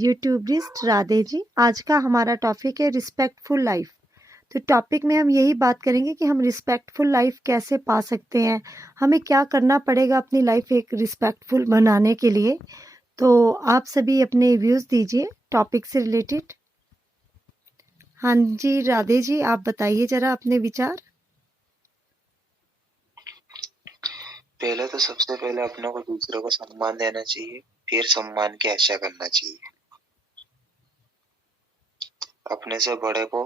यूट्यूबरिस्ट राधे जी। आज का हमारा टॉपिक है रिस्पेक्टफुल लाइफ। तो टॉपिक में हम यही बात करेंगे कि हम रिस्पेक्टफुल लाइफ कैसे पा सकते हैं, हमें क्या करना पड़ेगा अपनी लाइफ एक रिस्पेक्टफुल बनाने के लिए। तो आप सभी अपने व्यूज़ दीजिए टॉपिक से रिलेटेड। हाँ जी राधे जी, आप बताइए जरा अपने विचार। पहले तो सबसे पहले अपने को दूसरों को सम्मान देना चाहिए, फिर सम्मान की आशा करना चाहिए। अपने से बड़े को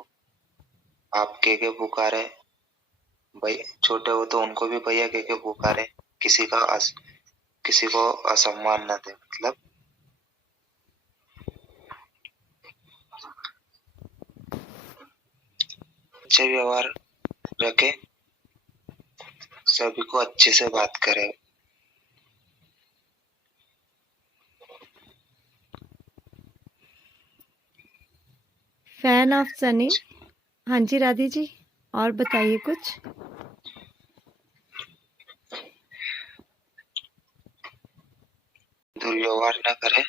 आप कह के पुकारे, भाई छोटे हो तो उनको भी भैया कह के पुकारे। किसी को असम्मान न दे, मतलब अच्छे व्यवहार रखे, सभी को अच्छे से बात करे। Fan of Sunny. हाँ जी राधे जी, और बताइए कुछ। दुर्व्यवहार न करे,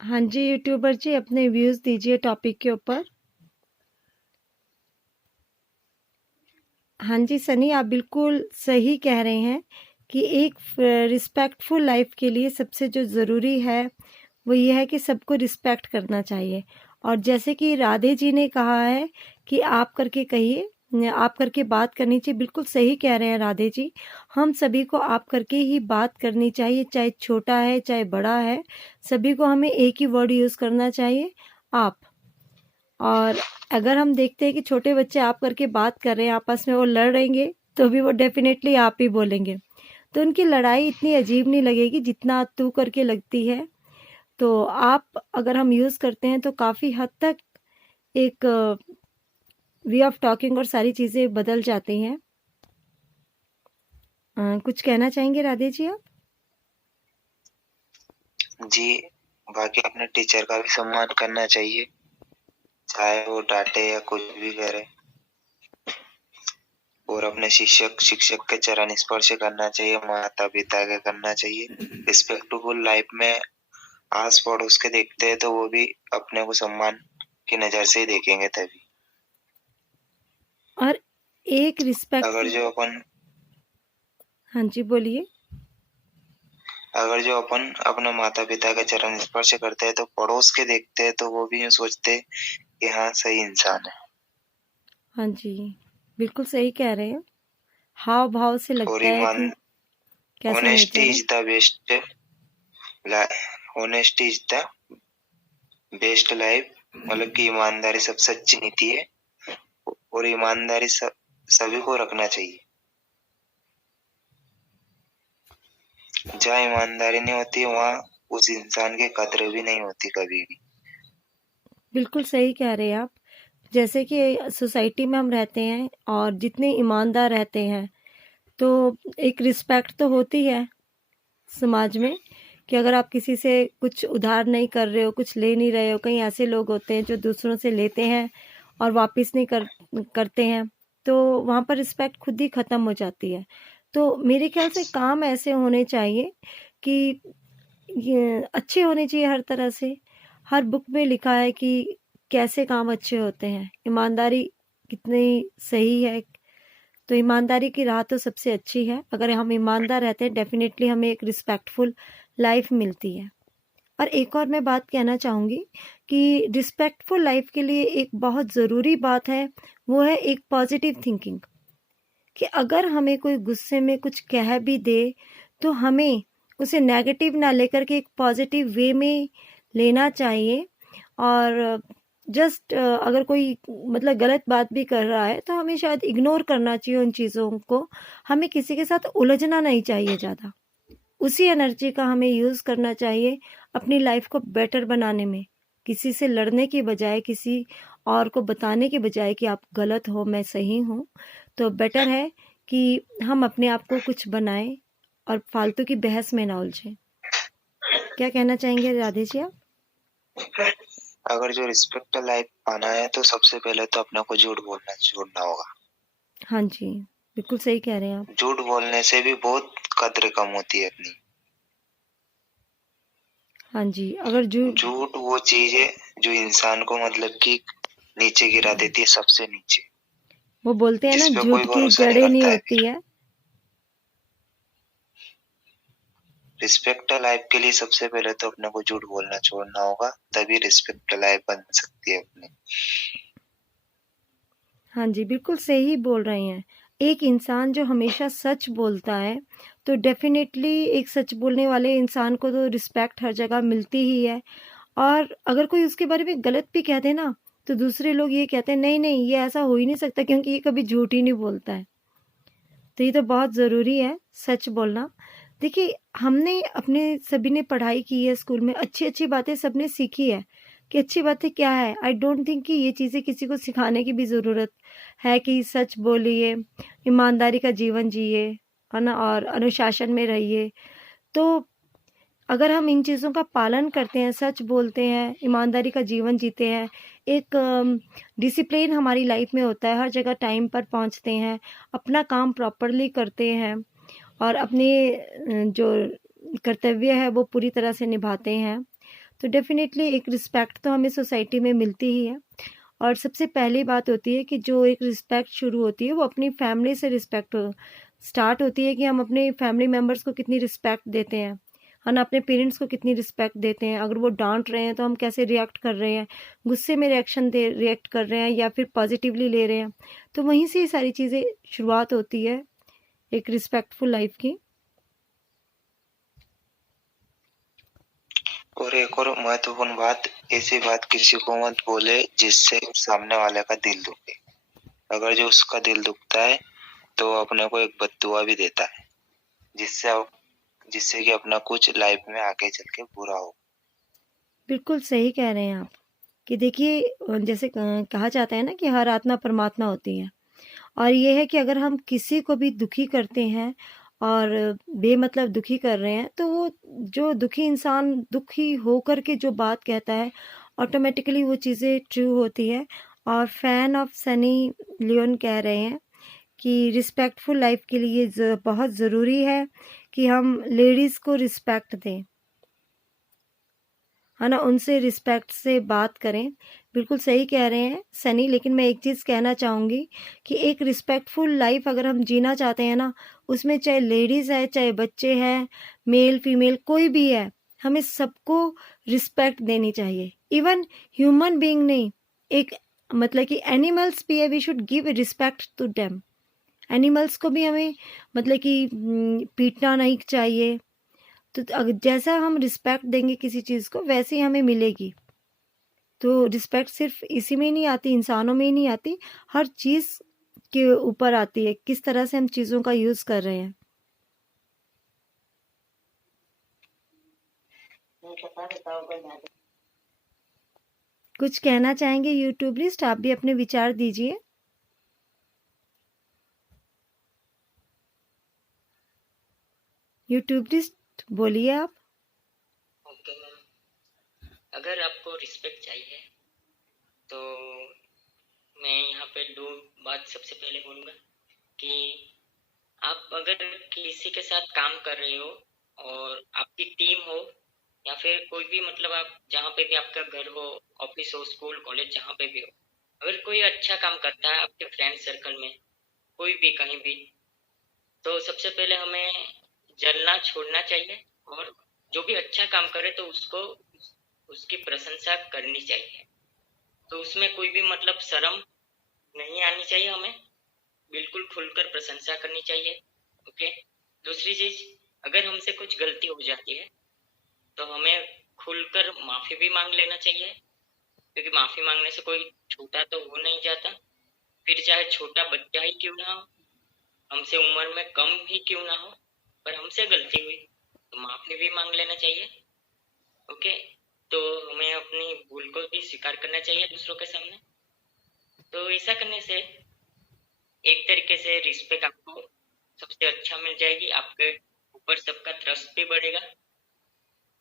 हाँ जी यूट्यूबर जी, अपने व्यूज़ दीजिए टॉपिक के ऊपर। हाँ जी सनी, आप बिल्कुल सही कह रहे हैं कि एक रिस्पेक्टफुल लाइफ के लिए सबसे जो ज़रूरी है वो ये है कि सबको रिस्पेक्ट करना चाहिए। और जैसे कि राधे जी ने कहा है कि आप करके कहिए, आप करके बात करनी चाहिए। बिल्कुल सही कह रहे हैं राधे जी, हम सभी को आप करके ही बात करनी चाहिए, चाहे छोटा है चाहे बड़ा है, सभी को हमें एक ही वर्ड यूज़ करना चाहिए, आप। और अगर हम देखते हैं कि छोटे बच्चे आप करके बात कर रहे हैं, आपस में वो लड़ रहेंगे तो भी वो डेफिनेटली आप ही बोलेंगे। तो उनकी लड़ाई इतनी अजीब नहीं लगेगी जितना तू करके लगती है। तो आप अगर हम यूज़ करते हैं तो काफ़ी हद तक एक वे ऑफ टॉकिंग और सारी चीज़ें बदल जाती हैं। कुछ कहना चाहेंगे राधे जी आप? जी। बाकी अपने टीचर का भी सम्मान करना चाहिए, चाहे वो डांटे या कुछ भी करे। और अपने शिक्षक के चरण स्पर्श करना चाहिए, माता पिता के करना चाहिए। रिस्पेक्टफुल लाइफ में आस पड़ोस के देखते हैं तो वो भी अपने को सम्मान की नजर से ही देखेंगे तभी। और एक रिस्पेक्ट, अगर जो अपन हाँ जी बोलिए। अगर जो अपन अपने माता पिता के चरण स्पर्श करते हैं तो पड़ोस के देखते हैं तो वो भी यूं सोचते हैं कि हाँ सही इंसान है। हाँ जी, बिल्कुल सही कह रहे हैं। हाव भाव से और लगता है कि कैसा ऑनेस्टी नेचर है। Is the best honesty is the best life, मतलब कि ईमानदारी सबसे अच्छी नीति है। और ईमानदारी सभी को रखना चाहिए। जहाँ ईमानदारी नहीं होती वहाँ उस इंसान की कद्र भी नहीं होती कभी भी। बिल्कुल सही कह रहे हैं आप। जैसे कि सोसाइटी में हम रहते हैं और जितने ईमानदार रहते हैं तो एक रिस्पेक्ट तो होती है समाज में, कि अगर आप किसी से कुछ उधार नहीं कर रहे हो, कुछ ले नहीं रहे हो। कई ऐसे लोग होते हैं जो दूसरों से लेते हैं और वापस नहीं करते हैं, तो वहाँ पर रिस्पेक्ट खुद ही ख़त्म हो जाती है। तो मेरे ख्याल से काम ऐसे होने चाहिए कि ये अच्छे होने चाहिए हर तरह से। हर बुक में लिखा है कि कैसे काम अच्छे होते हैं, ईमानदारी कितनी सही है। तो ईमानदारी की राह तो सबसे अच्छी है। अगर हम ईमानदार रहते हैं डेफिनेटली हमें एक रिस्पेक्टफुल लाइफ मिलती है। और एक और मैं बात कहना चाहूँगी कि रिस्पेक्टफुल लाइफ के लिए एक बहुत ज़रूरी बात है, वो है एक पॉजिटिव थिंकिंग। कि अगर हमें कोई गुस्से में कुछ कह भी दे तो हमें उसे नेगेटिव ना लेकर के एक पॉजिटिव वे में लेना चाहिए। और जस्ट अगर कोई मतलब गलत बात भी कर रहा है तो हमें शायद इग्नोर करना चाहिए उन चीज़ों को। हमें किसी के साथ उलझना नहीं चाहिए ज़्यादा। उसी एनर्जी का हमें यूज़ करना चाहिए अपनी लाइफ को बेटर बनाने में। किसी से लड़ने की बजाय, किसी और को बताने की बजाय कि आप गलत हो मैं सही हूँ, तो बेटर है कि हम अपने आप को कुछ बनाएं और फालतू की बहस में ना उलझें। क्या कहना चाहेंगे राधे जी आप? अगर जो रिस्पेक्ट लाइफ पाना है तो सबसे पहले तो अपने को झूठ बोलना छोड़ना होगा। हाँ जी, बिल्कुल सही कह रहे हैं आप। झूठ बोलने से भी बहुत कद्र कम होती है अपनी। हाँ जी, अगर झूठ वो चीज है जो इंसान को मतलब कि नीचे गिरा देती है, सबसे नीचे, वो बोलते हैं ना, जिसपे कोई झूठ की भरोसा नहीं जड़ें नहीं करता है होती फिर। है। रिस्पेक्ट लाइफ के लिए सबसे पहले तो अपने को झूठ बोलना छोड़ना होगा, तभी रिस्पेक्ट लाइफ बन सकती है अपनी। हाँ जी, बिल्कुल सही बोल रहे हैं। एक इंसान जो हमेशा सच बोलता है, तो डेफ़िनेटली एक सच बोलने वाले इंसान को तो रिस्पेक्ट हर जगह मिलती ही है। और अगर कोई उसके बारे में गलत भी कह दे ना, तो दूसरे लोग ये कहते हैं, नहीं-नहीं, ये ऐसा हो ही नहीं सकता, क्योंकि ये कभी झूठ ही नहीं बोलता है। तो ये तो बहुत ज़रूरी है, सच बोलना। देखिए, हमने अपने सभी ने पढ़ाई की है स्कूल में, अच्छी-अच्छी बातें सबने सीखी है, कि अच्छी बातें क्या है। आई डोंट थिंक कि ये चीज़ें किसी को सिखाने की भी ज़रूरत है, कि सच बोलिए, ईमानदारी का जीवन जिए, है ना? और अनुशासन में रहिए। तो अगर हम इन चीज़ों का पालन करते हैं, सच बोलते हैं, ईमानदारी का जीवन जीते हैं, एक डिसिप्लिन हमारी लाइफ में होता है, हर जगह टाइम पर पहुंचते हैं, अपना काम प्रॉपरली करते हैं और अपने जो कर्तव्य है वो पूरी तरह से निभाते हैं, तो डेफिनेटली एक रिस्पेक्ट तो हमें सोसाइटी में मिलती ही है। और सबसे पहली बात होती है कि जो एक रिस्पेक्ट शुरू होती है वो अपनी फैमिली से रिस्पेक्ट स्टार्ट होती है, कि हम अपने फैमिली मेम्बर्स को कितनी रिस्पेक्ट देते हैं, हम अपने पेरेंट्स को कितनी रिस्पेक्ट देते हैं। अगर वो डांट रहे हैं तो हम कैसे रिएक्ट कर रहे हैं, गुस्से में रिएक्ट कर रहे हैं या फिर पॉजिटिवली ले रहे हैं। तो वहीं से ये सारी चीज़ें शुरुआत होती है एक रिस्पेक्टफुल लाइफ की। और एक और महत्वपूर्ण बात, ऐसी बात किसी को मत बोले जिससे सामने वाले का दिल दुखे। अगर जो उसका दिल दुखता है तो वो अपने को एक बद्दुआ भी देता है, जिससे कि अपना कुछ लाइफ में आगे चल के बुरा हो। बिल्कुल सही कह रहे हैं आप, कि देखिए जैसे कहा जाता है ना कि हर आत्मा परमात्मा होती है। और ये है कि अगर हम किसी को भी दुखी करते हैं और बेमतलब दुखी कर रहे हैं, तो वो जो दुखी इंसान दुखी होकर के जो बात कहता है, ऑटोमेटिकली वो चीज़ें ट्रू होती है। और फैन ऑफ सनी लियोन कह रहे हैं कि रिस्पेक्टफुल लाइफ के लिए बहुत ज़रूरी है कि हम लेडीज़ को रिस्पेक्ट दें, है ना? उनसे रिस्पेक्ट से बात करें। बिल्कुल सही कह रहे हैं सनी, लेकिन मैं एक चीज़ कहना चाहूँगी कि एक रिस्पेक्टफुल लाइफ अगर हम जीना चाहते हैं ना, उसमें चाहे लेडीज़ है, चाहे बच्चे हैं, मेल फीमेल कोई भी है, हमें सबको रिस्पेक्ट देनी चाहिए। इवन ह्यूमन बीइंग नहीं, एक मतलब कि एनिमल्स भी है, we should give respect to them. Animals को भी हमें मतलब कि पीटना नहीं चाहिए। तो जैसा हम रिस्पेक्ट देंगे किसी चीज़ को, वैसे ही हमें मिलेगी। तो रिस्पेक्ट सिर्फ इसी में ही नहीं आती, इंसानों में ही नहीं आती, हर चीज़ के ऊपर आती है, किस तरह से हम चीज़ों का यूज़ कर रहे हैं। कुछ कहना चाहेंगे यूट्यूबरिस्ट? आप भी अपने विचार दीजिए। यूट्यूबरिस्ट बोलिए आप। ओके मैम, अगर आपको रिस्पेक्ट चाहिए तो मैं यहाँ पे दो बात सबसे पहले बोलूँगा कि आप अगर किसी के साथ काम कर रहे हो और आपकी टीम हो या फिर कोई भी मतलब आप जहाँ पे भी आपका घर हो, ऑफिस हो, स्कूल कॉलेज जहाँ पे भी हो, अगर कोई अच्छा काम करता है आपके फ्रेंड सर्कल में, कोई भी कहीं भी, तो सबसे पहले हमें जलना छोड़ना चाहिए और जो भी अच्छा काम करे तो उसको उसकी प्रशंसा करनी चाहिए। तो उसमें कोई भी मतलब शर्म नहीं आनी चाहिए, हमें बिल्कुल खुलकर प्रशंसा करनी चाहिए। ओके। दूसरी चीज, अगर हमसे कुछ गलती हो जाती है तो हमें खुलकर माफी भी मांग लेना चाहिए, क्योंकि माफी मांगने से कोई छोटा तो हो नहीं जाता। फिर चाहे छोटा बच्चा ही क्यों ना हो, हमसे उम्र में कम ही क्यों ना हो, पर हमसे गलती हुई तो माफी भी मांग लेना चाहिए। ओके। तो हमें अपनी भूल को भी स्वीकार करना चाहिए दूसरों के सामने। तो ऐसा करने से एक तरीके से रिस्पेक्ट आपको सबसे अच्छा मिल जाएगी, आपके ऊपर सबका ट्रस्ट भी बढ़ेगा।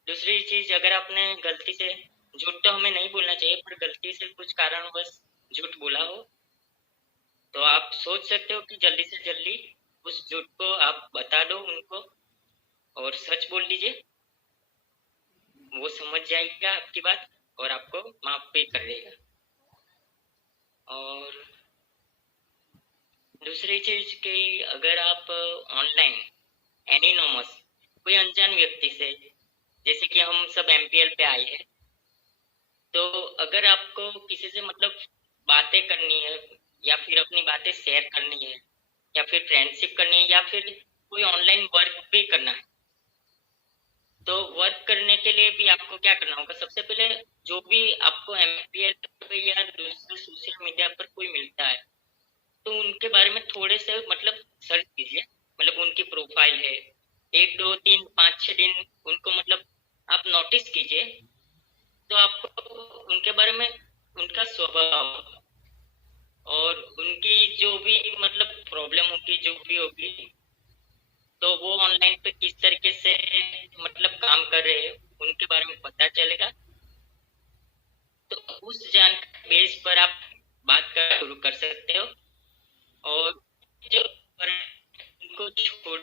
दूसरी चीज, अगर आपने गलती से झूठ तो हमें नहीं बोलना चाहिए, पर गलती से कुछ कारणवश झूठ बोला हो तो आप सोच सकते हो कि जल्दी से जल्दी उस झूठ को आप बता दो उनको और सच बोल दीजिए। वो समझ जाएगा आपकी बात और आपको माफ भी कर देगा। और दूसरी चीज कि अगर आप ऑनलाइन एनिनोमस कोई अनजान व्यक्ति से, जैसे कि हम सब एमपीएल पे आए हैं, तो अगर आपको किसी से मतलब बातें करनी है या फिर अपनी बातें शेयर करनी है या फिर फ्रेंडशिप करनी है या फिर कोई ऑनलाइन वर्क भी करना है, तो वर्क करने के लिए भी आपको क्या करना होगा? सबसे पहले जो भी आपको एमपीएल पे या दूसरे सोशल मीडिया पर कोई मिलता है तो उनके बारे में थोड़े से मतलब सर्च कीजिए, मतलब उनकी प्रोफाइल है, 1 2 3 5 6 दिन उनको मतलब आप नोटिस कीजिए, तो आपको उनके बारे में, उनका स्वभाव और उनकी जो भी मतलब प्रॉब्लम होगी, जो भी होगी, तो वो ऑनलाइन पे किस तरीके से मतलब काम कर रहे हैं उनके बारे में पता चलेगा। तो उस जानकारी बेस पर आप बात करना शुरू कर सकते हो और जो उनको छोड़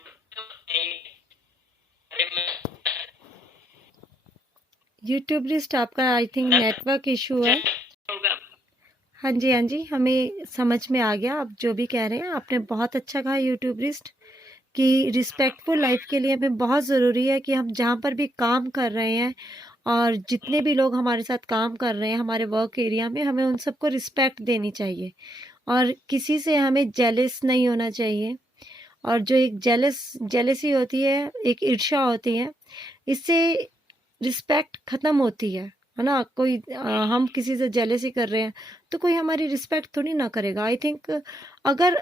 यूट्यूबरिस्ट आपका आई थिंक नेटवर्क इशू है। होगा। हाँ जी, हाँ जी, हमें समझ में आ गया आप जो भी कह रहे हैं। आपने बहुत अच्छा कहा यूट्यूबरिस्ट कि रिस्पेक्टफुल लाइफ के लिए हमें बहुत ज़रूरी है कि हम जहाँ पर भी काम कर रहे हैं और जितने भी लोग हमारे साथ काम कर रहे हैं हमारे वर्क एरिया में, हमें उन सबको रिस्पेक्ट देनी चाहिए और किसी से हमें जेलस नहीं होना चाहिए। और जो एक जेलसी होती है, एक ईर्ष्या होती है, इससे रिस्पेक्ट ख़त्म होती है ना? कोई हम किसी से जेलसी कर रहे हैं तो कोई हमारी रिस्पेक्ट थोड़ी ना करेगा। आई थिंक अगर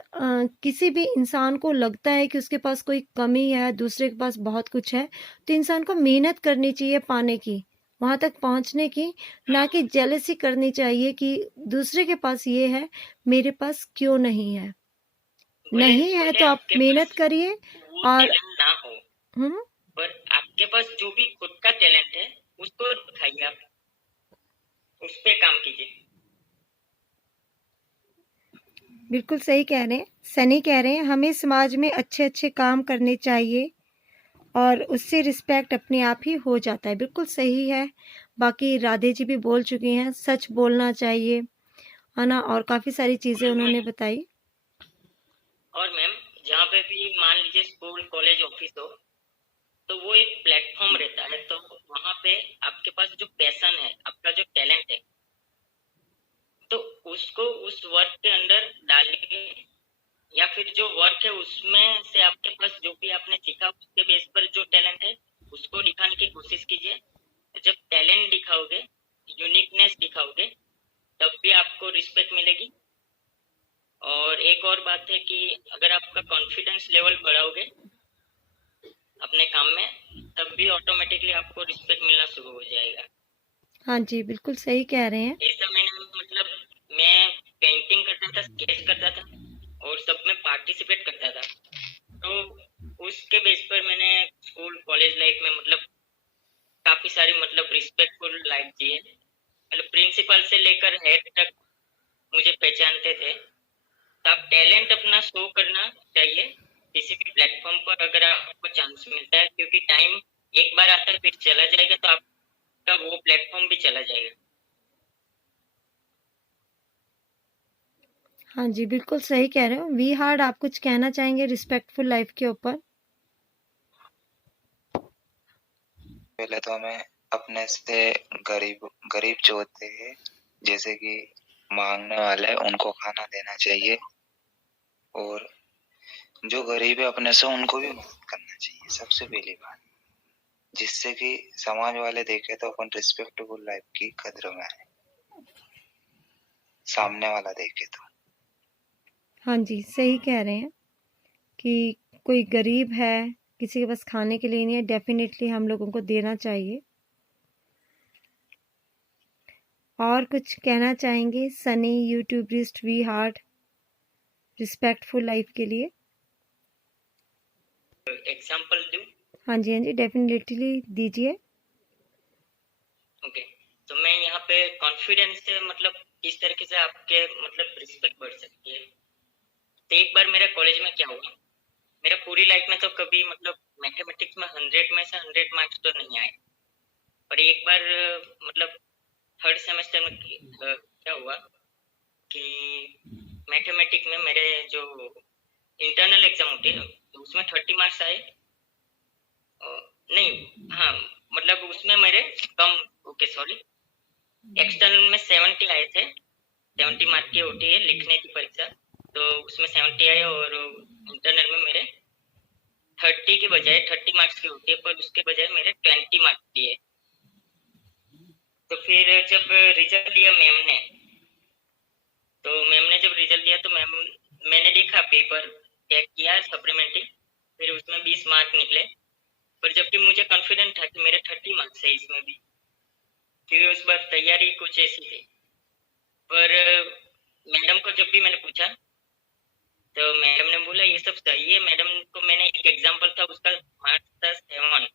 किसी भी इंसान को लगता है कि उसके पास कोई कमी है, दूसरे के पास बहुत कुछ है, तो इंसान को मेहनत करनी चाहिए पाने की, वहाँ तक पहुँचने की, ना कि जेलसी करनी चाहिए कि दूसरे के पास ये है, मेरे पास क्यों नहीं है। नहीं है तो आप मेहनत करिए और ना हो, पर आपके पास जो भी खुद का टैलेंट है उसको दिखाइए, आप उस पे काम कीजिए। बिल्कुल सही कह रहे हैं, सनी कह रहे हैं, हमें समाज में अच्छे अच्छे काम करने चाहिए और उससे रिस्पेक्ट अपने आप ही हो जाता है। बिल्कुल सही है। बाकी राधे जी भी बोल चुकी हैं, सच बोलना चाहिए, है ना? और काफ़ी सारी चीज़ें उन्होंने बताई। और मैम, जहाँ पे भी मान लीजिए स्कूल कॉलेज ऑफिस हो, तो वो एक प्लेटफॉर्म रहता है, तो वहाँ पे आपके पास जो पैशन है, आपका जो टैलेंट है, तो उसको उस वर्क के अंदर डालिए या फिर जो वर्क है उसमें से आपके पास जो भी आपने सीखा उसके बेस पर जो टैलेंट है उसको दिखाने की कोशिश कीजिए। जब टैलेंट दिखाओगे, यूनिकनेस दिखाओगे, तब भी आपको रिस्पेक्ट मिलेगी। और एक और बात है कि अगर आपका कॉन्फिडेंस लेवल बढ़ाओगे अपने काम में, तब भी ऑटोमेटिकली आपको रिस्पेक्ट मिलना शुरू हो जाएगा। हाँ जी, बिल्कुल सही कह रहे हैं। ऐसा मैंने मतलब मैं पेंटिंग करता था, स्केच करता था और सब में पार्टिसिपेट करता था, तो उसके बेस पर मैंने स्कूल कॉलेज लाइफ में मतलब काफी सारी मतलब रिस्पेक्टफुल लाइफ जी है। मतलब प्रिंसिपल से लेकर हेड तक मुझे पहचानते थे। तो आप टैलेंट अपना शो करना चाहिए किसी भी प्लेटफॉर्म पर अगर आपको चांस मिलता है, क्योंकि टाइम एक बार आता है फिर चला जाएगा, तो आपका वो प्लेटफॉर्म भी चला जाएगा। हाँ जी, बिल्कुल सही कह रहे हो। वी हार्ड, आप कुछ कहना चाहेंगे रिस्पेक्टफुल लाइफ के ऊपर? पहले तो हमें अपने से गरीब गरीब जो होते हैं, जैसे कि मांगने वाले, उनको खाना देना चाहिए और जो गरीब है अपने से उनको भी मदद करना चाहिए, सबसे पहली बात, जिससे कि समाज वाले देखे तो अपन रिस्पेक्टेबल लाइफ की कदर में है, सामने वाला देखे तो। हाँ जी, सही कह रहे हैं कि कोई गरीब है, किसी के पास खाने के लिए नहीं है, डेफिनेटली हम लोगों को देना चाहिए। और कुछ कहना चाहेंगे सनी, यूट्यूबरिस्ट, वी हार्ड, रिस्पेक्टफुल लाइफ के लिए? एग्जाम्पल दूं? हाँ जी, हाँ जी, डेफिनेटली दीजिए। ओके। तो मैं यहाँ पे कॉन्फिडेंस से मतलब किस तरीके से आपके मतलब रिस्पेक्ट बढ़ सकती है। तो एक बार मेरे कॉलेज में क्या हुआ, मेरा पूरी लाइफ में तो कभी मतलब मैथमेटिक्स में 100 में से 100 मार्क्स तो नहीं आए, पर एक बार मतलब थर्ड सेमेस्टर में क्या हुआ कि मैथमेटिक्स में मेरे जो इंटरनल एग्जाम होती है तो उसमें 30 मार्क्स आए। नहीं, हाँ, मतलब उसमें मेरे कम, ओके सॉरी, एक्सटर्नल में 70 आए थे। 70 मार्क की होती है लिखने की परीक्षा, तो उसमें 70 आए, और इंटरनल में मेरे 30 के बजाय 30 मार्क्स की होती है, पर उसके बजाय मेरे 20 मार्क्स दिए। तो फिर जब रिजल्ट दिया मैम ने जब रिजल्ट दिया तो मैंने देखा, पेपर चेक किया सप्लीमेंट्री, फिर उसमें 20 मार्क निकले, पर जबकि मुझे कॉन्फिडेंट था कि मेरे 30 मार्क्स है इसमें भी, क्योंकि उस बार तैयारी कुछ ऐसी थी। पर मैडम को जब भी मैंने पूछा तो मैडम ने बोला ये सब सही है। मैडम को मैंने एक एग्जांपल था, उसका मार्क्स था 7।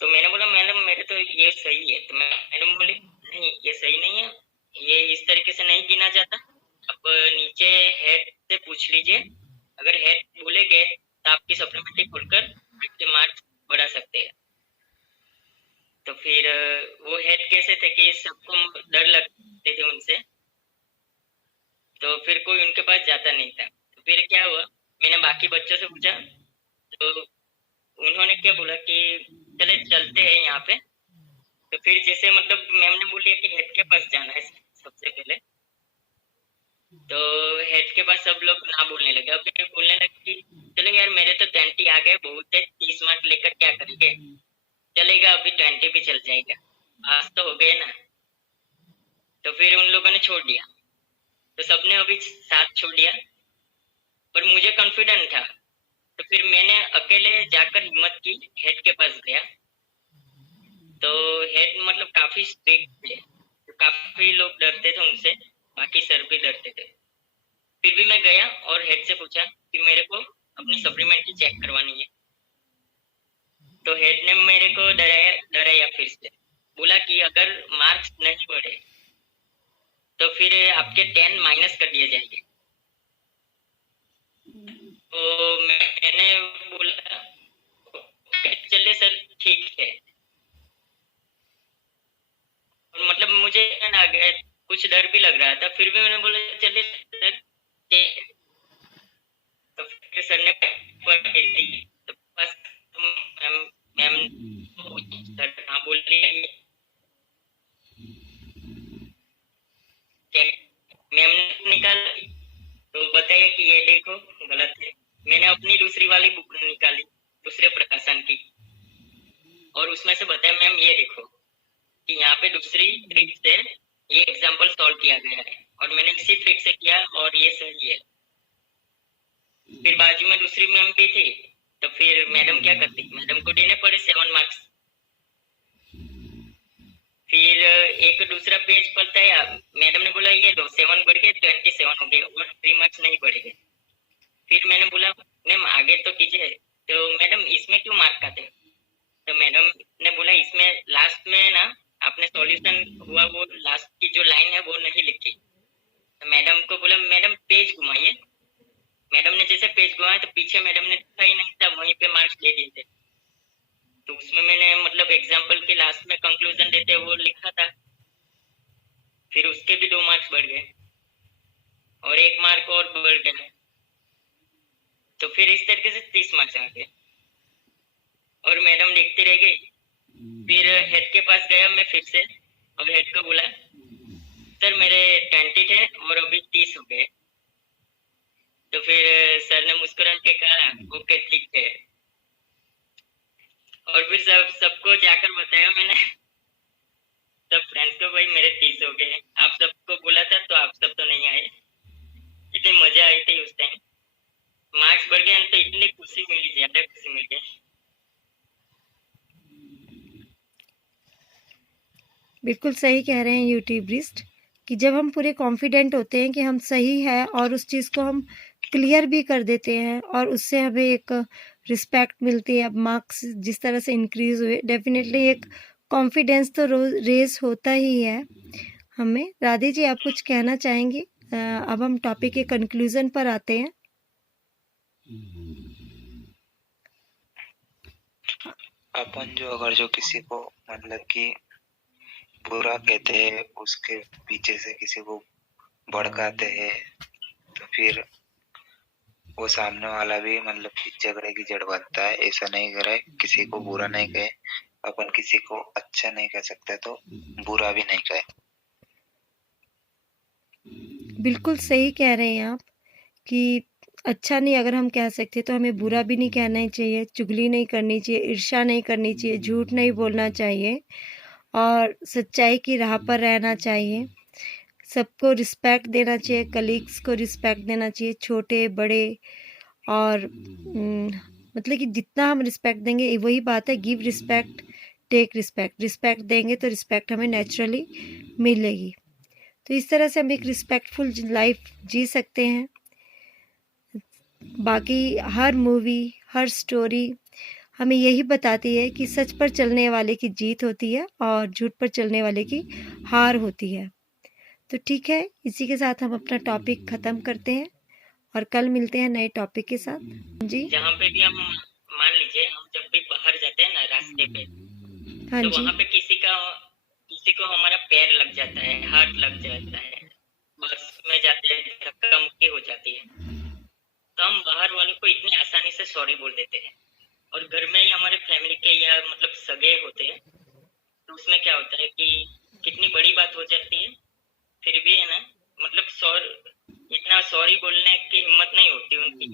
तो मैंने बोला मैडम मेरे तो ये सही है। तो मैडम बोली नहीं, ये सही नहीं है, ये इस तरीके से नहीं गिना जाता, आप नीचे हेड से पूछ लीजिए, अगर हेड बोलेंगे तो आपकी सप्लीमेंट्री खोलकर आपके मार्क्स बढ़ा सकते हैं। तो फिर वो हेड कैसे थे कि सबको डर लगते थे उनसे, तो फिर कोई उनके पास जाता नहीं था। तो फिर क्या हुआ, मैंने बाकी बच्चों से पूछा, तो उन्होंने क्या बोला कि चले चलते हैं यहाँ पे। तो फिर जैसे मतलब मैम ने बोली कि हेड के पास जाना है सबसे पहले, तो हेड के पास सब लोग ना बोलने लगे। अब बोलने लगे कि चलो यार मेरे तो 20 आ गए, बहुत है, 30 मार्क लेकर क्या करेंगे, चलेगा अभी 20 भी चल जाएगा, पास तो हो गए ना। तो फिर उन लोगों ने छोड़ दिया, तो सबने अभी साथ छोड़ दिया, पर मुझे कॉन्फिडेंट था। तो फिर मैंने अकेले जाकर हिम्मत की, हेड के पास गया। तो हेड मतलब काफी स्ट्रिक्ट थे, तो काफी लोग डरते थे उनसे, बाकी सर भी डरते थे। फिर भी मैं गया और हेड से पूछा कि मेरे को अपनी सप्लीमेंट्री चेक करवानी है। तो हेड ने मेरे को डराया फिर से, बोला कि अगर मार्क्स नहीं बढ़े तो फिर आपके 10 माइनस कर दिए जाएंगे। तो मैंने बोला चलिए सर ठीक है, और मतलब मुझे ना कुछ डर भी लग रहा था, फिर भी मैंने बोला चलिए सर। तो फिर सर ने तो बस मैम सर हाँ बोलिए, मैम ने निकाल तो बताया कि ये देखो गलत है। मैंने अपनी दूसरी वाली बुक निकाली, दूसरे प्रकाशन की, और उसमें से बताया मैम ये देखो कि यहाँ पे दूसरी ट्रिक से ये एग्जाम्पल सॉल्व किया गया है, और मैंने इसी ट्रिक से किया और ये सही है। फिर बाजू में दूसरी मैम भी थी, तो फिर मैडम क्या करती, मैडम को देने पड़े 7 मार्क्स। फिर एक दूसरा पेज पलटाया, मैडम ने बोला ये दो 7 बढ़ गए, 27 हो गए, और 3 मार्क्स नहीं बढ़ेंगे। फिर मैंने बोला मैम आगे तो कीजिए। तो मैडम इसमें क्यों मार्क काटे? तो मैडम ने बोला इसमें लास्ट में ना आपने सॉल्यूशन हुआ वो लास्ट की जो लाइन है वो नहीं लिखी। तो मैडम को बोला मैडम पेज घुमाइए। मैडम ने जैसे पेज घुमाया तो पीछे मैडम ने लिखा ही नहीं था, वहीं पे मार्क्स दे दिए थे। तो उसमें मैंने मतलब एग्जाम्पल के लास्ट में कंक्लूजन देते वो लिखा था, फिर उसके भी 2 मार्क्स बढ़ गए और 1 मार्क और बढ़ गया। तो फिर इस तरीके से 30 मार्क्स आ गए और मैडम देखती रह गई। फिर हेड के पास गया मैं फिर से, और हेड को बोला सर मेरे 20 थे और अभी 30 हो गए। तो फिर सर ने मुस्कुरा के कहा ओके ठीक है, और फिर सबको जाकर बताया मैंने, सब फ्रेंड्स को, भाई मेरे 30 हो गए, आप सबको बोला था तो आप सब तो नहीं आए। इतनी मजा आई थी उस टाइम, मार्क्स बढ़ गए तो इतनी खुशी मिली, ज्यादा खुशी मिल गई। बिल्कुल सही कह रहे हैं यूट्यूबरिस्ट कि जब हम पूरे कॉन्फिडेंट होते हैं कि हम सही है और उस चीज़ को हम क्लियर भी कर देते हैं और उससे हमें एक रिस्पेक्ट मिलती है। अब मार्क्स जिस तरह से इंक्रीज हुए, डेफिनेटली एक कॉन्फिडेंस तो रेज होता ही है हमें। राधे जी, आप कुछ कहना चाहेंगे? अब हम टॉपिक के कंक्लूजन पर आते हैं। अपन जो अगर जो किसी को मतलब कि बुरा कहते हैं, उसके पीछे से किसी को भड़काते हैं, तो फिर वो सामने वाला भी मतलब कि झगड़े की जड़ बनता है। ऐसा नहीं करे, किसी को बुरा नहीं कहे। अपन किसी को अच्छा नहीं कह सकते तो बुरा भी नहीं कहे। बिल्कुल सही कह रहे हैं आप कि अच्छा नहीं अगर हम कह सकते तो हमें बुरा भी नहीं कहना ही चाहिए, चुगली नहीं करनी चाहिए, ईर्ष्या नहीं करनी चाहिए, झूठ नहीं बोलना चाहिए और सच्चाई की राह पर रहना चाहिए। सबको रिस्पेक्ट देना चाहिए, कलीग्स को रिस्पेक्ट देना चाहिए, छोटे बड़े। और मतलब कि जितना हम रिस्पेक्ट देंगे, वही बात है, give respect take respect. Respect देंगे तो रिस्पेक्ट हमें नेचुरली मिलेगी। तो इस तरह से हम एक रिस्पेक्टफुल लाइफ जी सकते हैं। बाकी हर मूवी, हर स्टोरी हमें यही बताती है कि सच पर चलने वाले की जीत होती है और झूठ पर चलने वाले की हार होती है। तो ठीक है, इसी के साथ हम अपना टॉपिक ख़त्म करते हैं और कल मिलते हैं नए टॉपिक के साथ। जी, जहाँ पे भी हम मान लीजिए हम जब भी बाहर जाते हैं ना रास्ते पे, हाँ तो जी, वहाँ पे किसी को हमारा पैर लग जाता है, हाथ लग जाता है, बस में जाते हैं धक्का मुक्की हो जाती है, तो हम बाहर वालों को इतनी आसानी से सॉरी बोल देते हैं। और घर में ही हमारे फैमिली के या मतलब सगे होते हैं, तो उसमें क्या होता है कि कितनी बड़ी बात हो जाती है, फिर भी है ना, मतलब इतना सॉरी बोलने की हिम्मत नहीं होती उनकी,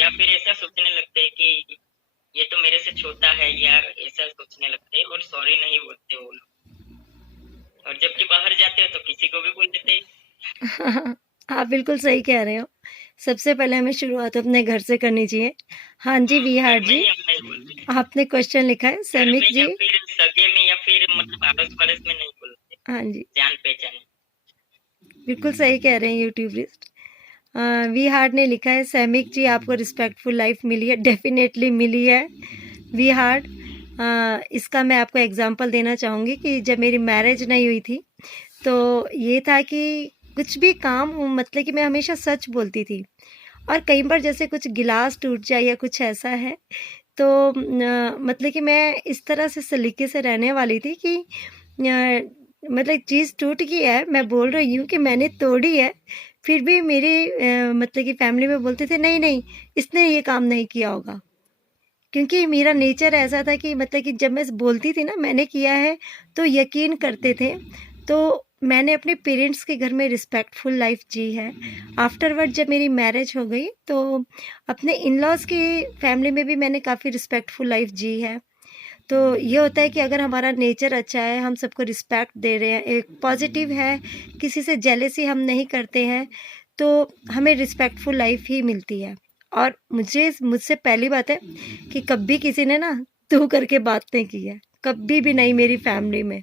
या फिर ऐसा सोचने लगते हैं कि ये तो मेरे से छोटा है, या ऐसा सोचने लगते हैं और सॉरी नहीं बोलते वो लोग। और जबकि बाहर जाते हो तो किसी को भी बोल देते हैं। आप बिल्कुल सही कह रहे हो। सबसे पहले हमें शुरुआत अपने घर से करनी चाहिए। हाँ जी, विहार घर में जी, ही हम नहीं बोलते, आपने क्वेश्चन लिखा है। घर सैमिक में जी, या फिर सगे में या फिर मतलब आड़ोस पड़ोस में नहीं बोलते, हाँ जी, जान पहचान। बिल्कुल सही कह रहे हैं यूट्यूबरिस्ट। वी हार्ड ने लिखा है, सैमिक जी आपको रिस्पेक्टफुल लाइफ मिली है? डेफिनेटली मिली है वी हार्ड। इसका मैं आपको एग्जांपल देना चाहूँगी कि जब मेरी मैरिज नहीं हुई थी तो ये था कि कुछ भी काम हो, मतलब कि मैं हमेशा सच बोलती थी। और कई बार जैसे कुछ गिलास टूट जाए या कुछ ऐसा है तो मतलब कि मैं इस तरह से सलीके से रहने वाली थी कि मतलब चीज़ टूट गई है, मैं बोल रही हूँ कि मैंने तोड़ी है, फिर भी मेरे मतलब कि फैमिली में बोलते थे नहीं नहीं, इसने ये काम नहीं किया होगा। क्योंकि मेरा नेचर ऐसा था कि मतलब कि जब मैं बोलती थी ना मैंने किया है, तो यकीन करते थे। तो मैंने अपने पेरेंट्स के घर में रिस्पेक्टफुल लाइफ जी है। आफ्टरवर्ड जब मेरी मैरिज हो गई तो अपने इन लॉज़ की फैमिली में भी मैंने काफ़ी रिस्पेक्टफुल लाइफ जी है। तो ये होता है कि अगर हमारा नेचर अच्छा है, हम सबको रिस्पेक्ट दे रहे हैं, एक पॉजिटिव है, किसी से जेलेसी हम नहीं करते हैं, तो हमें रिस्पेक्टफुल लाइफ ही मिलती है। और मुझसे पहली बात है कि कभी किसी ने ना तू करके बात नहीं की है, कभी भी नहीं मेरी फैमिली में।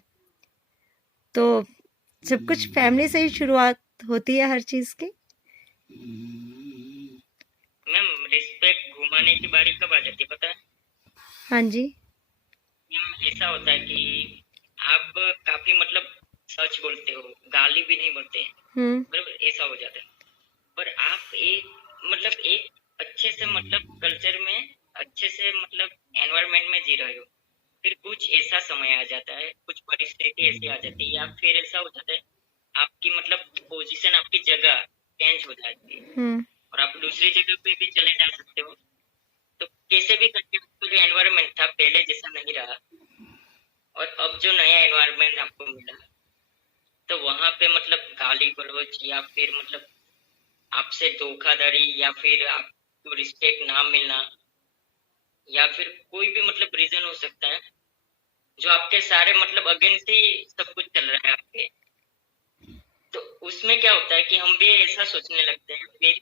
तो सब कुछ फैमिली से ही शुरुआत होती है हर चीज़ की। मैम रिस्पेक्ट घुमाने की बारी कब आ जाती है पता है? हाँ जी, मैम ऐसा होता है कि आप काफी मतलब सच बोलते हो, गाली भी नहीं बोलते हैं, बराबर ऐसा हो जाता है। पर आप एक अच्छे से मतलब कल्चर में, अच्छे से मतलब एनवायरनमेंट में जी रहे हो, फिर कुछ ऐसा समय आ जाता है, कुछ परिस्थिति ऐसी आ जाती है, या फिर ऐसा हो जाता है आपकी मतलब पोजीशन, आपकी जगह चेंज हो जाती है और आप दूसरी जगह पे भी चले जा सकते हो। तो कैसे भी करके आपका जो एनवायरनमेंट था पहले जैसा नहीं रहा, और अब जो नया एनवायरनमेंट आपको मिला, तो वहां पे मतलब गाली गलौज या फिर मतलब आपसे धोखाधड़ी या फिर आपको रिस्पेक्ट ना मिलना, या फिर कोई भी मतलब रीजन हो सकता है जो आपके सारे मतलब अगेंस्ट ही सब कुछ चल रहा है आपके। तो उसमें क्या होता है कि हम भी ऐसा सोचने लगते हैं फिर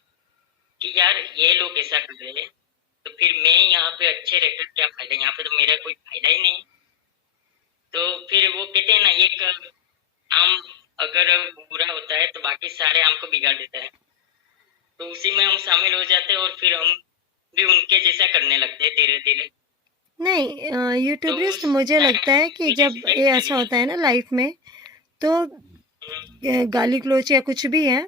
कि यार ये लोग ऐसा कर रहे हैं, तो फिर मैं यहाँ पे अच्छे रहकर क्या फायदा, यहाँ पे तो मेरा कोई फायदा ही नहीं। तो फिर वो कहते हैं ना, एक आम अगर बुरा होता है तो बाकी सारे आम को बिगाड़ देता है, तो उसी में हम शामिल हो जाते हैं और फिर हम भी उनके जैसा करने लगते हैं धीरे धीरे। नहीं तो यूट्यूबरिस्ट उस मुझे टाइम लगता है कि भी जब रिस्पेक्ट ये के ऐसा लिए होता है ना लाइफ में, तो गाली गलौच या कुछ भी है,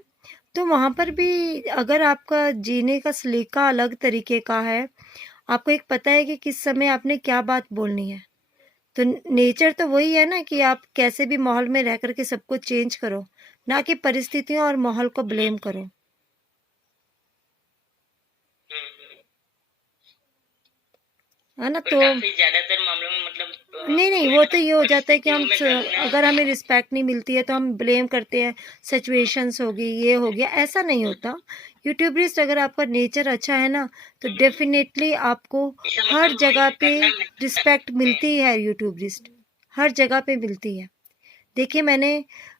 तो वहाँ पर भी अगर आपका जीने का सलीका अलग तरीके का है, आपको एक पता है कि किस समय आपने क्या बात बोलनी है, तो नेचर तो वही है ना कि आप कैसे भी माहौल में रह करके सबको चेंज करो, ना कि परिस्थितियों और माहौल को ब्लेम करो। है ना? पर तो काफी ज्यादातर मामलों में मतलब नहीं हमें वो तो ना ये हो जाता है कि परिस्थितियों में ढलना। अगर हमें रिस्पेक्ट नहीं मिलती है तो हम ब्लेम करते हैं, सिचुएशंस होगी, ये हो गया, ऐसा नहीं होता। यूट्यूबरिस्ट अगर आपका नेचर अच्छा है ना, तो डेफिनेटली आपको इसका हर मतलब जगह वही पे करना नहीं रिस्पेक्ट सकते। मिलती है। यूट्यूबरिस्ट हर जगह पे मिलती है। देखिए मैंने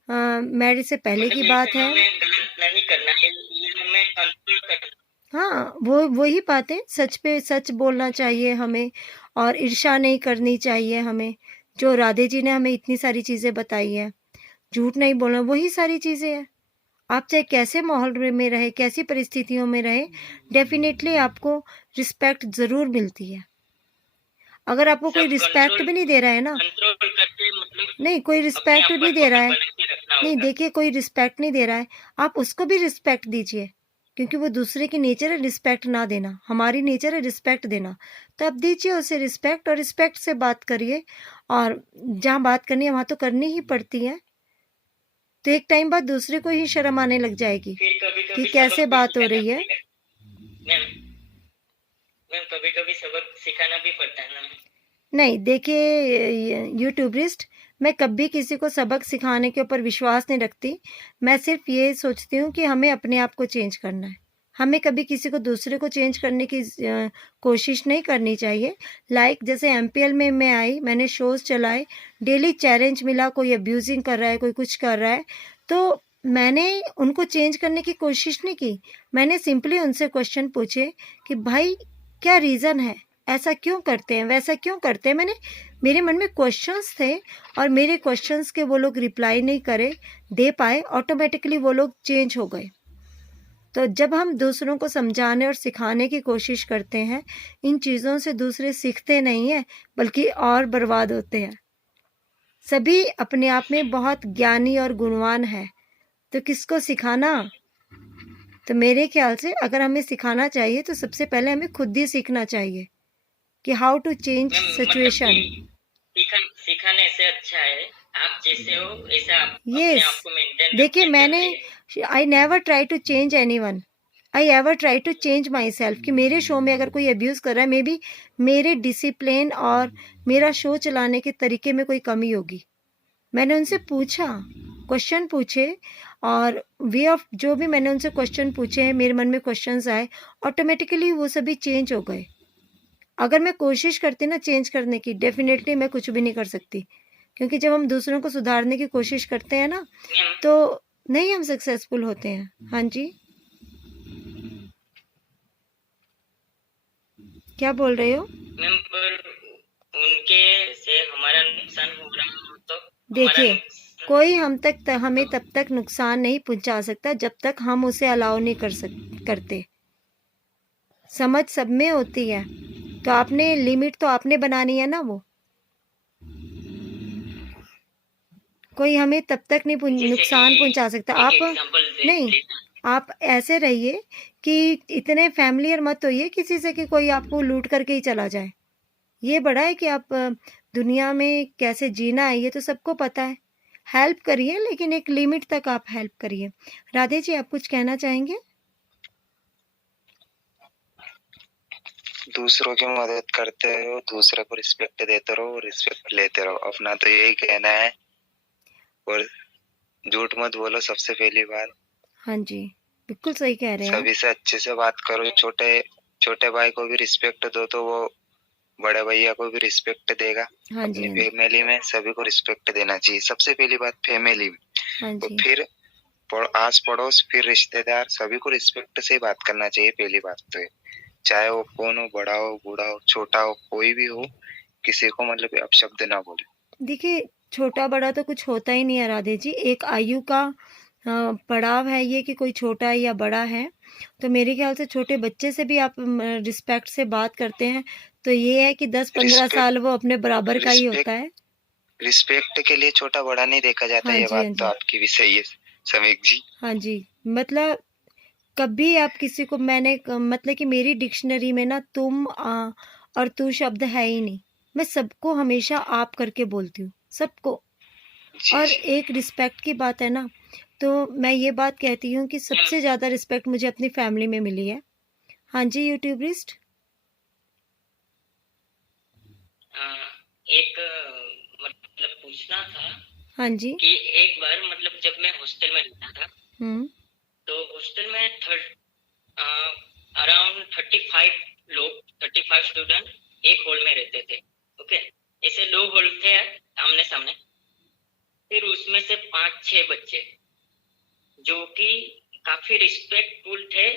मैरिज से पहले की मतलब ये बात सब है। हमें गलत नहीं करना है, ये हमें कंट्रोल कर। हाँ, वो वही बात है, सच पे सच बोलना चाहिए हमें, और ईर्ष्या नहीं करनी चाहिए हमें। जो राधे जी ने हमें इतनी सारी चीज़ें बताई हैं, झूठ नहीं बोलना, वही सारी चीज़ें हैं। आप चाहे कैसे माहौल में रहे, कैसी परिस्थितियों में रहे, डेफिनेटली आपको रिस्पेक्ट ज़रूर मिलती है। अगर आपको कोई सब रिस्पेक्ट कंट्रोल भी नहीं दे रहा है ना, कंट्रोल करके मतलब नहीं कोई अपने रिस्पेक्ट आप नहीं पर दे रहा पकड़ है, बना के रखना नहीं होगा। देखिए कोई रिस्पेक्ट नहीं दे रहा है, आप उसको भी रिस्पेक्ट दीजिए, क्योंकि वो दूसरे की नेचर है रिस्पेक्ट ना देना, हमारी नेचर है रिस्पेक्ट देना। तो आप दीजिए उसे रिस्पेक्ट, और रिस्पेक्ट से बात करिए, और जहाँ बात करनी है वहाँ तो करनी ही पड़ती है। तो एक टाइम बाद दूसरे को ही शर्म आने लग जाएगी फिर कभी कि कभी कैसे सबक भी बात हो सिखाना रही है। पड़ेगा। मैम मैम कभी कभी सबक सिखाना भी पड़ता है ना। नहीं देखिए यूट्यूबरिस्ट, मैं कभी किसी को सबक सिखाने के ऊपर विश्वास नहीं रखती। मैं सिर्फ ये सोचती हूँ कि हमें अपने आप को चेंज करना है, हमें कभी किसी को दूसरे को चेंज करने की कोशिश नहीं करनी चाहिए। लाइक जैसे एमपीएल में मैं आई, मैंने शोज़ चलाए, डेली चैलेंज मिला, कोई अब्यूजिंग कर रहा है, कोई कुछ कर रहा है, तो मैंने उनको चेंज करने की कोशिश नहीं की। मैंने सिंपली उनसे क्वेश्चन पूछे कि भाई क्या रीज़न है, ऐसा क्यों करते हैं, वैसा क्यों करते हैं। मेरे मन में क्वेश्चंस थे, और मेरे क्वेश्चंस के वो लोग रिप्लाई नहीं करे दे पाए, ऑटोमेटिकली वो लोग चेंज हो गए। तो जब हम दूसरों को समझाने और सिखाने की कोशिश करते हैं, इन चीज़ों से दूसरे सीखते नहीं हैं, बल्कि और बर्बाद होते हैं। सभी अपने आप में बहुत ज्ञानी और गुणवान है, तो किसको सिखाना। तो मेरे ख्याल से अगर हमें सिखाना चाहिए तो सबसे पहले हमें खुद ही सीखना चाहिए कि हाउ टू चेंज मैम मतलब सिचुएशन। कि सिखाने से अच्छा है आप जैसे हो ऐसा आप अपने यस, आप को मेंटेन देखिए रखिए, मैंने, चलिए। I never try to change anyone, I ever try to change myself. कि मेरे शो में अगर कोई अब्यूज़ कर रहा है, मे बी मेरे डिसिप्लिन और मेरा शो चलाने के तरीके में कोई कमी होगी। मैंने उनसे पूछा, क्वेश्चन पूछे, और वे ऑफ जो भी मैंने उनसे क्वेश्चन पूछे, मेरे मन में क्वेश्चंस आए, ऑटोमेटिकली वो सभी चेंज हो गए। अगर मैं कोशिश करती ना चेंज करने की, डेफिनेटली मैं कुछ भी नहीं कर सकती, क्योंकि जब हम दूसरों को सुधारने की कोशिश करते हैं ना, मैम तो नहीं हम सक्सेसफुल होते हैं। हाँ जी, क्या बोल रहे हो? मैम पर उनके से हमारा नुकसान हो रहा हो तो हमारा देखिए नुकसान कोई हमें तब तक नुकसान नहीं पहुंचा सकता जब तक हम उसे अलाउ नहीं करते। समझ सब में होती है, तो आपने लिमिट तो आपने बनानी है ना। वो कोई हमें तब तक नहीं जैसे कि नुकसान पहुंचा सकता। एक आप एग्जांपल दे नहीं, लेता। आप ऐसे रहिए कि इतने फैमिलियर मत होइए किसी से कि कोई आपको लूट करके ही चला जाए। ये बड़ा है कि आप दुनिया में कैसे जीना है ये तो सबको पता है। हेल्प करिए, लेकिन एक लिमिट तक आप हेल्प करिए। राधे जी, आप कुछ कहना चाहेंगे? दूसरों की मदद करते रहो, दूसरे को रिस्पेक्ट देते रहो, रिस्पेक्ट लेते रहो, अपना तो यही कहना है। और झूठ मत बोलो सबसे पहली बात। हाँ जी, बिल्कुल सही कह रहे हैं आप। सभी से अच्छे से बात करो। छोटे छोटे भाई को भी रिस्पेक्ट दो तो वो बड़े भैया को भी रिस्पेक्ट देगा। हाँ जी, अपनी हाँ जी, फैमिली में सभी को रिस्पेक्ट देना चाहिए। सबसे पहली बात फैमिली में, हाँ और जी। फिर आस पड़ोस, फिर रिश्तेदार, सभी को रिस्पेक्ट से बात करना चाहिए। पहली बात तो है, चाहे वो कौन हो, बड़ा हो, बूढ़ा हो, छोटा हो, कोई भी हो, किसी को मतलब अपशब्द ना बोले। देखिए छोटा बड़ा तो कुछ होता ही नहीं है राधे जी, एक आयु का पड़ाव है ये कि कोई छोटा है या बड़ा है। तो मेरे ख्याल से छोटे बच्चे से भी आप रिस्पेक्ट से बात करते हैं तो ये है कि 10-15 रिस्पेक्ट साल वो अपने बराबर का ही होता रिस्पेक्ट है। रिस्पेक्ट के लिए छोटा बड़ा नहीं देखा जाता, हाँ ये जी, बात हाँ तो जी। आपकी भी सही है समीक जी। हाँ जी, मतलब कभी आप किसी को मतलब कि मेरी डिक्शनरी में ना तुम और तू शब्द है ही नहीं। मैं सबको हमेशा आप करके बोलती हूँ, सबको। जी और जी। एक रिस्पेक्ट की बात है ना, तो मैं ये बात कहती हूँ कि मैम, सबसे ज़्यादा रिस्पेक्ट मुझे अपनी फैमिली में मिली है। हाँ जी, यूट्यूबरिस्ट। एक मतलब पूछना था हाँ जी। कि एक बार मतलब जब मैं हॉस्टल में रहता था, हुँ, तो हॉस्टल में अराउंड 35 लोग, 35 स्टूडेंट एक हॉल में रहते थे। ओके, ऐसे 2 हॉल थे आमने सामने। फिर उसमें से 5-6 बच्चे जो कि काफी रिस्पेक्टफुल थे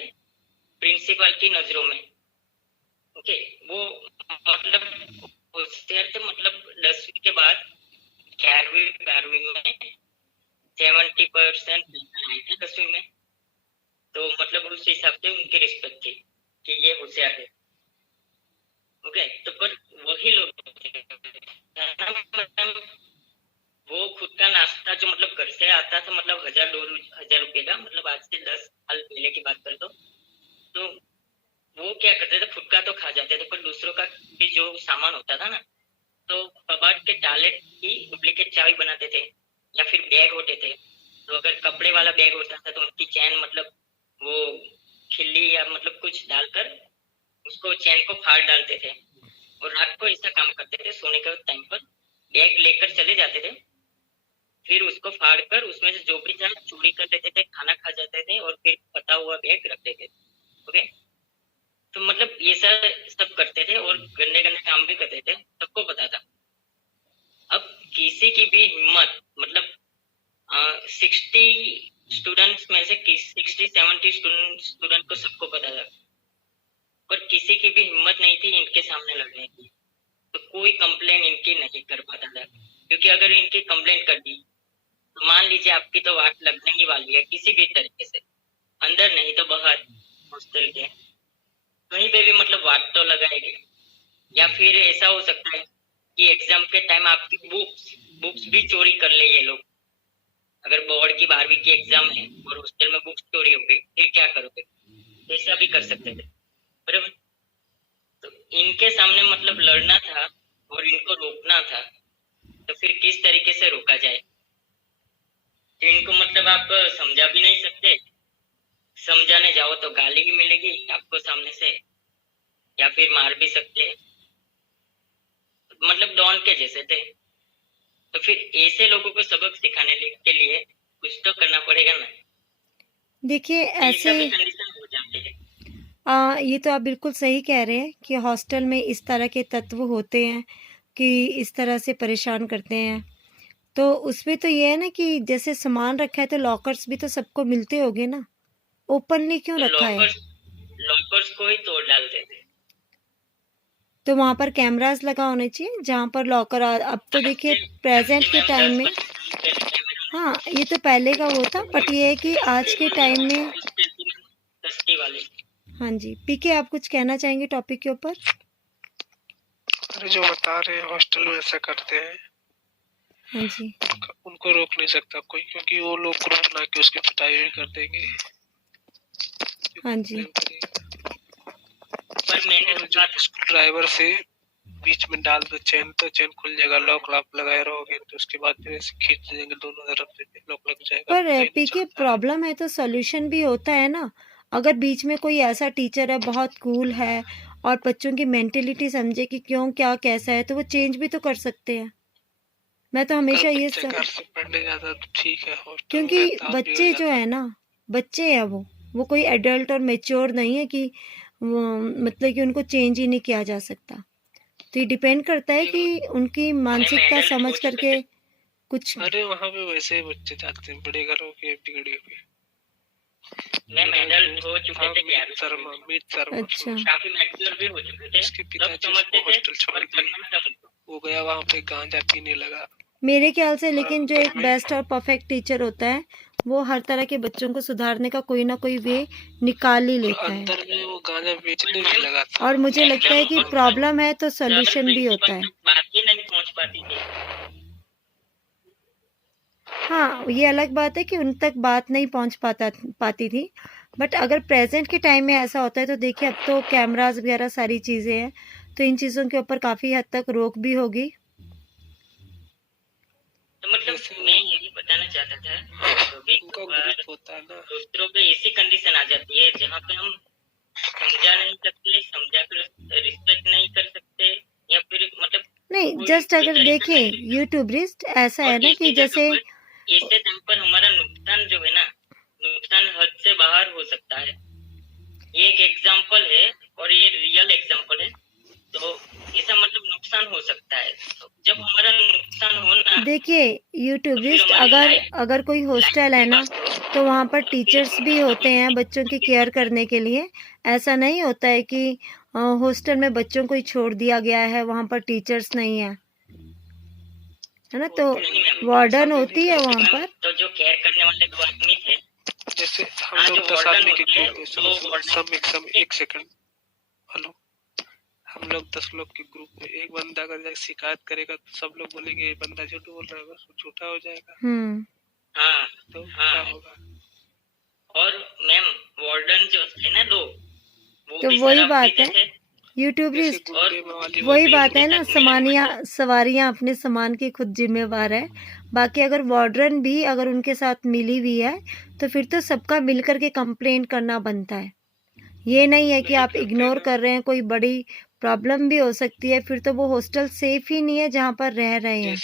प्रिंसिपल की नजरों में। ओके, वो मतलब होशियार थे, मतलब 10वीं के बाद 11वीं 12वीं में 70% आए थे 10वीं में। तो मतलब उस हिसाब से उनकी रिस्पेक्ट थी कि ये होशियार है। ओके, तो पर वही लोग वो खुद का नाश्ता जो मतलब घर से आता था, मतलब 1000 का, मतलब आज से 10 साल पहले की बात कर तो वो क्या करते थे, खुद का तो खा जाते थे, पर दूसरों का भी जो सामान होता था ना, तो कबाड़ के ताले की डुप्लीकेट चाबी बनाते थे, या फिर बैग होते थे। तो अगर कपड़े वाला बैग होता था तो उनकी चैन मतलब वो खिल्ली या मतलब कुछ डालकर उसको चैन को फाड़ डालते थे। और रात को ऐसा काम करते थे, सोने के टाइम पर बैग लेकर चले जाते थे, फिर उसको फाड़ कर उसमें से जो भी था चोरी कर लेते थे, खाना खा जाते थे और फिर फटा हुआ बैग रख देते थे। ओके, तो मतलब ये सब करते थे और गंदे गंदे काम भी करते थे, सबको पता था। अब किसी की भी हिम्मत मतलब 60 स्टूडेंट्स में से 60-70 स्टूडेंट को सबको पता था, पर किसी की भी हिम्मत नहीं थी इनके सामने लड़ने की। तो कोई कंप्लेन इनकी नहीं कर पाता था, क्योंकि अगर इनकी कंप्लेन कर दी तो मान लीजिए आपकी तो वाट लगने ही वाली है किसी भी तरीके से, अंदर नहीं तो बाहर हॉस्टल के कहीं पे भी मतलब वाट तो लगाएगी। या फिर ऐसा हो सकता है कि एग्जाम के टाइम आपकी बुक्स भी चोरी कर ले ये लोग। अगर बोर्ड की 12वीं की एग्जाम है और हॉस्टल में बुक्स चोरी हो गई, फिर क्या करोगे? ऐसा भी कर सकते थे, बराबर। तो इनके सामने मतलब लड़ना था और इनको रोकना था, तो फिर किस तरीके से रोका जाए? तो इनको मतलब आप समझा भी नहीं सकते, समझाने जाओ तो गाली भी मिलेगी आपको सामने से, या फिर मार भी सकते हैं, मतलब डॉन के जैसे थे। तो फिर ऐसे लोगों को सबक सिखाने के लिए कुछ तो करना पड़ेगा ना। देखिए ऐसा ऐसे भी कंडीशन हो जाती है। ये तो आप बिल्कुल सही कह रहे हैं कि हॉस्टल में इस तरह के तत्व होते हैं कि इस तरह से परेशान करते हैं। तो उसमें तो ये है ना कि जैसे सामान रखा है तो लॉकर्स भी तो सबको मिलते होंगे ना, ओपनली क्यों तो रखा है? लॉकर्स को ही तोड़ डालते थे। तो वहाँ पर कैमरास लगा होने चाहिए जहाँ पर लॉकर अब तो देखिए आज प्रेजेंट से के मैम टाइम में 10-15 साल पहले कैमरा हाँ ये तो पहले का वो था, बट ये है कि आज के टाइम में मतलब सस्ती वाले। हाँ जी। पीके आप कुछ कहना चाहेंगे टॉपिक के ऊपर? अरे जो बता रहे हैं हॉस्टल में ऐसा करते हैं, हाँ जी, उनको रोक नहीं सकता कोई, क्योंकि वो लोग ग्रुप बना के उसकी पिटाई भी कर देंगे। हाँ जी। पर मैंने और रोका जो था। स्क्रू ड्राइवर से बीच में डाल दो चेन तो चेन खुल जाएगा, लॉक लॉक लगाए रहोगे तो उसके बाद फिर ऐसे खींच देंगे दोनों तरफ से, लॉक लग जाएगा, पर पता ही नहीं पीके चलता है। प्रॉब्लम है तो सॉल्यूशन भी होता है ना। अगर बीच में कोई ऐसा टीचर है बहुत कूल है और बच्चों की मेंटेलिटी समझे कि क्यों क्या कैसा है, तो वो चेंज भी तो कर सकते हैं। मैं तो अगर हमेशा ये बच्चा घर से पढ़ने जाता है तो ठीक है, हॉस्टल में क्योंकि रहता आप बिगड़ बच्चे जो जाता। है ना, बच्चे हैं वो कोई एडल्ट और मेच्योर नहीं है कि वो मतलब कि उनको चेंज ही नहीं किया जा सकता। तो ये डिपेंड करता है कि उनकी मैम मानसिकता एडल्ट हो समझ चुके करके थे। कुछ अरे वहां पे वैसे ही बच्चे जाते हैं, बड़े घरों के बिगड़े हुए। मैम मेरा एडल्ट दोस्त हो चुके था थे मीत शर्मा, मीत शर्मा, अच्छा काफी मैच्योर भी हो चुके थे, उसके सब पिताजी समझते उसको थे हॉस्टल छोड़ और दिए। करना था उनको। वो गया वहां पे गांजा पीने लगा, मेरे ख्याल से लेकिन जो एक बेस्ट और परफेक्ट टीचर होता है वो हर तरह के बच्चों को सुधारने का कोई ना कोई वे निकाल ही लेता है। अंदर में वो गांजा बेचने भी लगा था। और मुझे लगता है कि प्रॉब्लम है तो सॉल्यूशन भी होता है। बात ही नहीं पहुंच पाती थी। हाँ, ये अलग बात है कि उन तक बात नहीं पहुंच पाती थी, बट अगर प्रेजेंट के टाइम में ऐसा होता है तो देखिए अब तो कैमरास वगैरह सारी चीज़ें हैं, तो इन चीज़ों के ऊपर काफ़ी हद तक रोक भी होगी। तो मतलब मैं यही बताना चाहता था, कभी ग्रुप होता है ना, दूसरों पे ऐसी कंडीशन आ जाती है जहाँ पे हम समझा नहीं सकते, समझा कर रिस्पेक्ट नहीं कर सकते, या फिर मतलब नहीं, जस्ट अगर देखें यूट्यूबरिस्ट ऐसा है ना कि जैसे ऐसे टाइम पर हमारा नुकसान जो है ना, नुकसान हद से बाहर हो सकता है। ये एक एग्जांपल है और ये रियल एग्जांपल है। तो ऐसा मतलब नुकसान हो सकता है। तो जब हमारा नुकसान हो ना, देखिए यूट्यूबिस्ट अगर कोई हॉस्टल है ना तो वहाँ पर टीचर्स भी होते हैं बच्चों की केयर करने के लिए। ऐसा नहीं होता है कि हॉस्टल में बच्चों को ही छोड़ दिया गया है, वहाँ पर टीचर्स नहीं है, है ना, तो वार्डन होती है वहाँ पर। तो जो केयर करने वाले दो आदमी थे, जैसे हम लोग 10 आदमी के ग्रुप में, सब एक सेकंड, हेलो, हम लोग 10 लोग के ग्रुप में एक बंदा अगर शिकायत करेगा तो सब लोग बोलेंगे ये बंदा झूठ बोल रहा है, बस झूठा हो जाएगा। हाँ, तो क्या होगा? और मैम वार्डन जो थे ना दो, वो तो वही बात है यूट्यूबिस्ट, वही बात है ना, सवारियां अपने सामान की खुद जिम्मेवार है। बाकी अगर वार्डन भी अगर उनके साथ मिली हुई है तो फिर तो सबका मिलकर के कंप्लेंट करना बनता है। ये नहीं है कि आप इग्नोर कर रहे हैं, कोई बड़ी प्रॉब्लम भी हो सकती है, फिर तो वो हॉस्टल सेफ ही नहीं है जहाँ पर रह रहे हैं।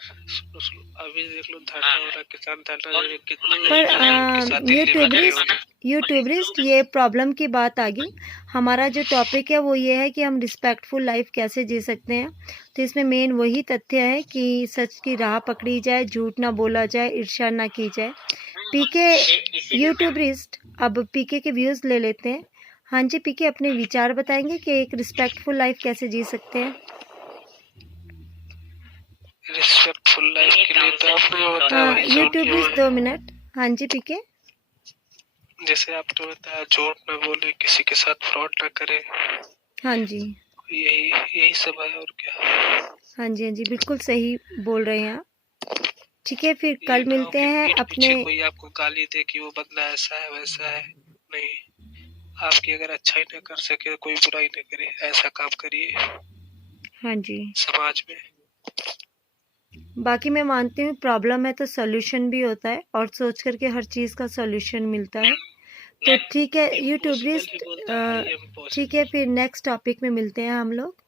अभी देख लो धरना हो रहा, किसान धरना, पर यूट्यूबरिस्ट ये प्रॉब्लम की बात आ गई। हमारा जो टॉपिक है वो ये है कि हम रिस्पेक्टफुल लाइफ कैसे जी सकते हैं। तो इसमें मेन वही तथ्य है कि सच की राह पकड़ी जाए, झूठ ना बोला जाए, ईर्ष्या ना की जाए। पीके यूट्यूबरिस्ट, अब पीके के व्यूज़ ले लेते हैं। हाँ जी पीके, अपने विचार बताएंगे कि एक रिस्पेक्टफुल लाइफ कैसे जी सकते हैं। रिस्पेक्टफुल लाइफ के लिए तो आपने बताया यूट्यूबरिस्ट 2 मिनट। हाँ जी पीके, जैसे आपने बताया झूठ ना बोले, किसी के साथ फ्रॉड ना करे। हाँ जी, यही सब है और क्या। हाँ जी बिल्कुल सही बोल रहे हैं आप। ठीक है, फिर कल मिलते हैं अपने। कोई आपको गाली दे कि वो बंदा ऐसा है वैसा है, नहीं, आपकी अगर अच्छाई ना कर सके कोई बुराई ना करे, ऐसा काम करिए। हाँ जी, समाज में। बाकी मैं मानती हूँ प्रॉब्लम है तो सॉल्यूशन भी होता है, और सोच करके हर चीज़ का सॉल्यूशन मिलता है। तो ठीक है यूट्यूबरिस्ट, ठीक है, फिर नेक्स्ट टॉपिक में मिलते हैं हम लोग।